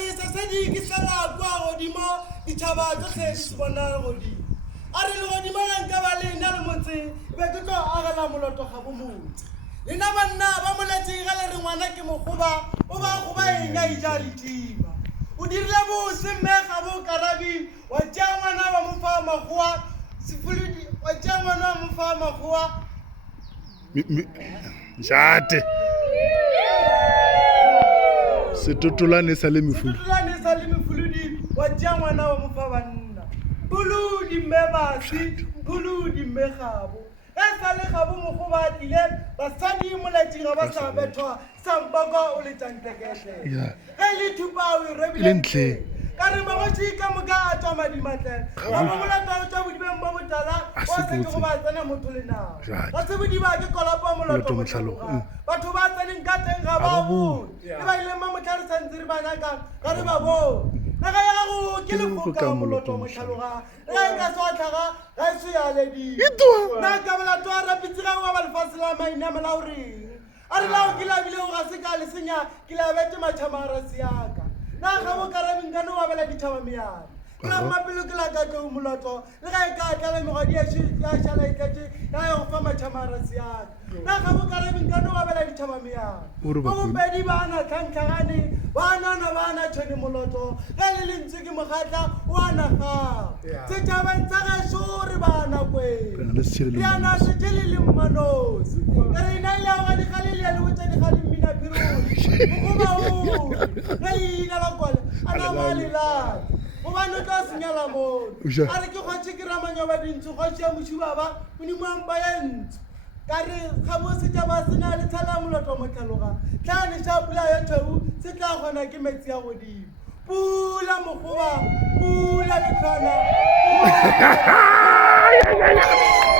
re se di ke sala kwa godimo ditšhaba tsotlhe di se bona godimo a re le godimo la nka ba le nna le motse be ke tlo agela moloto ga bo motse lena banna ba moletše ga le re ngwana ke mokgoba o ba goba eng a ija letiba o dirile bose mme ga bo karabi wa tšea ngwana ba mo fa magoa sefuludi wa tšea ngwana wa mo fa magoa Jate. Setotolane sa le mefulu. Setotolane sa le mefuludi wa tšea ngwana wa mo fa banna puludi mme basi puludi mme gabo sa le gabo mokgoba a tlile basadi moletši ga ba sa bethwa sampoko o le tšanteketle ge le thupa o e rebile ka re magotši ka moka a tšwa madimatlele ga mo molata o tšwa bodibeng bo botala o se ke go ba tsena motho le nao ga se bodiba ke kolopo moloto motlhaloga batho ba tseneng ka teng ga ba bone le ba ileng ba motlhare santse re ba nyakang ga re ba bone naga ya gago ke lefoka moloto motlhaloga ge e ka se wa tlhaga ga e se yaledile nna ka molato a rapitse ga wa ba lefase la mainamela o reng a re lao ke labilego ga se ka lesenya ke labete matšhamarase yaka na ga bo karabing ka no wa bela ditšhaba meana la mapelo ke la ka tlo moloto le ga e ka tla le megodi ya šala e tletse ya go fa matšhamarase yaka na ga bo karabing ka no wa bela ditšhaba meana go bopedi ba na tlhantlhagane ba nana ba na tšhone moloto ge le lentswe ke mokgatla o a nagago setšhabeng tsa gašo re bana kweng re ana sete le leng manosi ke re ina ile ga dikgalele ya le botsa dikgale mmina phiroi mogoba o ge leina la kwale a na ba lelate gobane o tla senyala mono a re ke kgwatše ke ramanyoba dintšho kgwatše ya mošubaba modimoampa ya ntšho ka re ga mo setšhaba se na le tšhala moloto motlhaloga tlhane tša pula ya theu se tla kgona ke metsi ya godimo pula mokgoba pula letlhwana